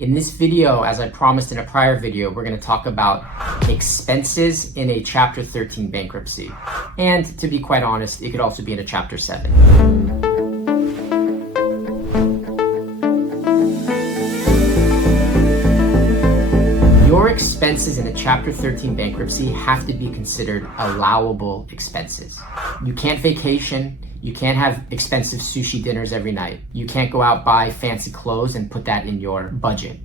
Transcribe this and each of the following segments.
In this video, as I promised in a prior video, we're going to talk about expenses in a Chapter 13 bankruptcy. And to be quite honest, it could also be in a Chapter 7. Your expenses in a Chapter 13 bankruptcy have to be considered allowable expenses. You can't vacation. You can't have expensive sushi dinners every night. You can't go out, buy fancy clothes and put that in your budget.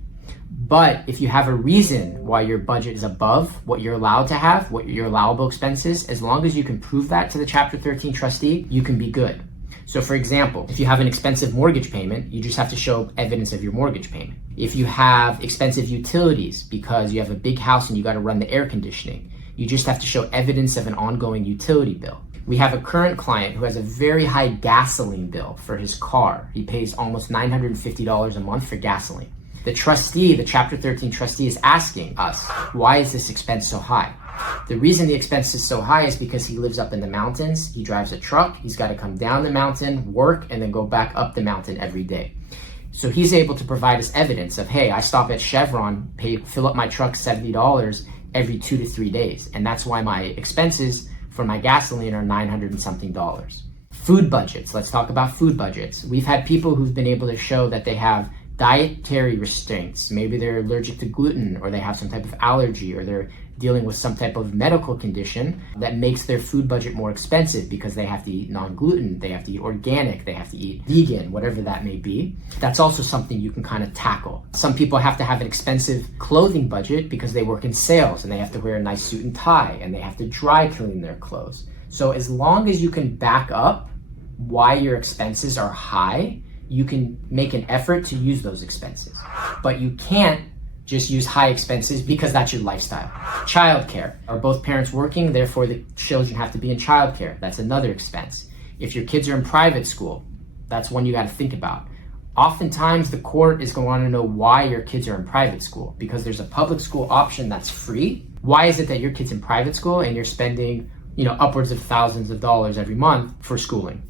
But if you have a reason why your budget is above what you're allowed to have, what your allowable expenses, as long as you can prove that to the Chapter 13 trustee, you can be good. So for example, if you have an expensive mortgage payment, you just have to show evidence of your mortgage payment. If you have expensive utilities because you have a big house and you got to run the air conditioning, you just have to show evidence of an ongoing utility bill. We have a current client who has a very high gasoline bill for his car. He pays almost $950 a month for gasoline. The trustee, the Chapter 13 trustee, is asking us, why is this expense so high? The reason the expense is so high is because he lives up in the mountains. He drives a truck. He's got to come down the mountain, work, and then go back up the mountain every day. So he's able to provide us evidence of, hey, I stop at Chevron, fill up my truck $70 every 2 to 3 days. And that's why my expenses for my gasoline are $900 and something. Food budgets. Let's talk about food budgets. We've had people who've been able to show that they have dietary restraints. Maybe they're allergic to gluten, or they have some type of allergy, or they're dealing with some type of medical condition that makes their food budget more expensive because they have to eat non-gluten, they have to eat organic, they have to eat vegan, whatever that may be. That's also something you can kind of tackle. Some people have to have an expensive clothing budget because they work in sales and they have to wear a nice suit and tie and they have to dry clean their clothes. So as long as you can back up why your expenses are high, you can make an effort to use those expenses. But you can't just use high expenses because that's your lifestyle. Childcare. Are both parents working? Therefore, the children have to be in childcare. That's another expense. If your kids are in private school, that's one you got to think about. Oftentimes, the court is going to want to know why your kids are in private school, because there's a public school option that's free. Why is it that your kid's in private school and you're spending, upwards of thousands of dollars every month for schooling?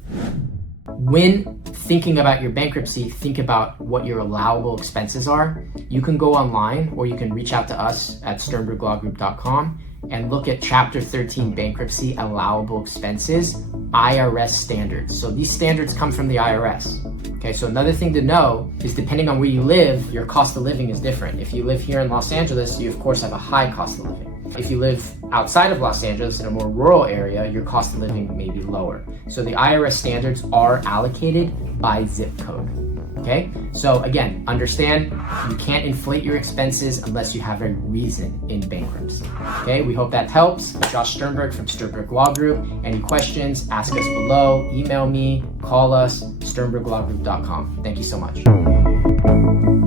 When thinking about your bankruptcy, think about what your allowable expenses are. You can go online or you can reach out to us at sternberglawgroup.com and look at Chapter 13 bankruptcy allowable expenses, IRS standards. So these standards come from the IRS. Okay, so another thing to know is depending on where you live, your cost of living is different. If you live here in Los Angeles, you of course have a high cost of living. If you live outside of Los Angeles in a more rural area, your cost of living may be lower. So the IRS standards are allocated by zip code. Okay, so again, understand you can't inflate your expenses unless you have a reason in bankruptcy. Okay, we hope that helps. Josh Sternberg from Sternberg Law Group. Any questions, ask us below, email me, call us, sternberglawgroup.com. Thank you so much.